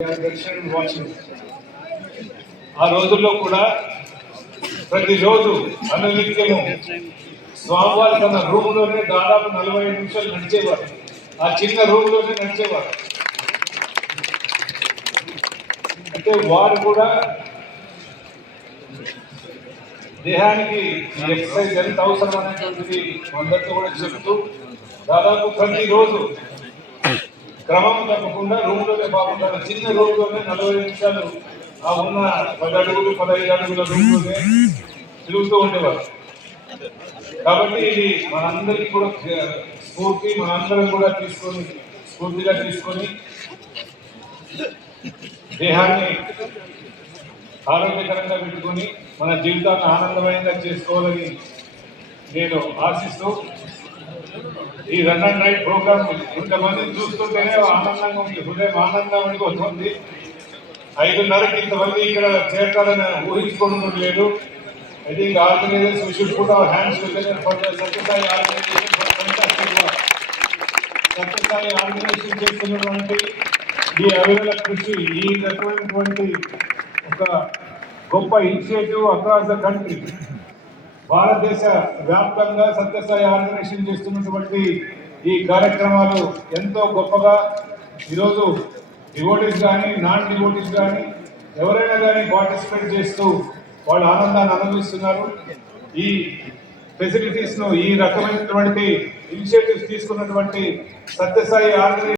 ఆ రోజుల్లో కూడా ప్రతిరోజు అనునిత్యము స్వామివారి తన రూమ్లోనే దాదాపు 45 నిమిషాలు నడిచేవారు. ఆ చిన్న రూమ్లోనే నడిచేవారు. అంటే వారు కూడా దేహానికి ఎక్సర్సైజ్ ఎంత అవసరం అనేటువంటిది అందరితో కూడా చెప్తూ దాదాపు ప్రతిరోజు క్రమం తప్పకుండా రూమ్లోనే బాగుంటారు. చిన్న రూమ్లోనే 40 నిమిషాలు ఆ ఉన్న 10 అడుగులు 15 అడుగుల రూమ్లోనే తిరుగుతూ ఉండేవారు. కాబట్టి ఇది మనందరికీ కూడా స్ఫూర్తి, మనందరం కూడా స్ఫూర్తిగా తీసుకొని దేహాన్ని ఆరోగ్యకరంగా పెట్టుకొని మన జీవితాన్ని ఆనందమయంగా చేసుకోవాలని నేను ఆశిస్తూ ఈ రన్ అండ్ రైడ్ ప్రోగ్రామ్ ఇంతమందిని చూస్తుంటేనే ఆనందంగా ఉంది, హృదయం ఆనందంగా వస్తుంది. 5:30కి ఇంతమంది ఇక్కడ చేరతారని ఊహించుకోవడం లేదు. I think organizers, we should put our hands together for the Satyasai organization for fantastic work. Satyasai organization చేస్తున్నటువంటి ఈ అవిరళ కృషి, ఈ రకమైనటువంటి ఒక గొప్ప ఇనిషియేటివ్ అక్రాస్ ద కంట్రీ, భారతదేశ వ్యాప్తంగా సత్యసాయి ఆర్గనైజేషన్ చేస్తున్నటువంటి ఈ కార్యక్రమాలు ఎంతో గొప్పగా ఈరోజు డివోటీస్ కానీ నాన్ డివోటీస్ కానీ ఎవరైనా కానీ పార్టిసిపేట్ చేస్తూ వాళ్ళు ఆనందాన్ని అనుభవిస్తున్నారు. ఈ ఫెసిలిటీస్ను, ఈ రకమైనటువంటి ఇనిషియేటివ్స్ తీసుకున్నటువంటి సత్యసాయి ఆర్గనైజేషన్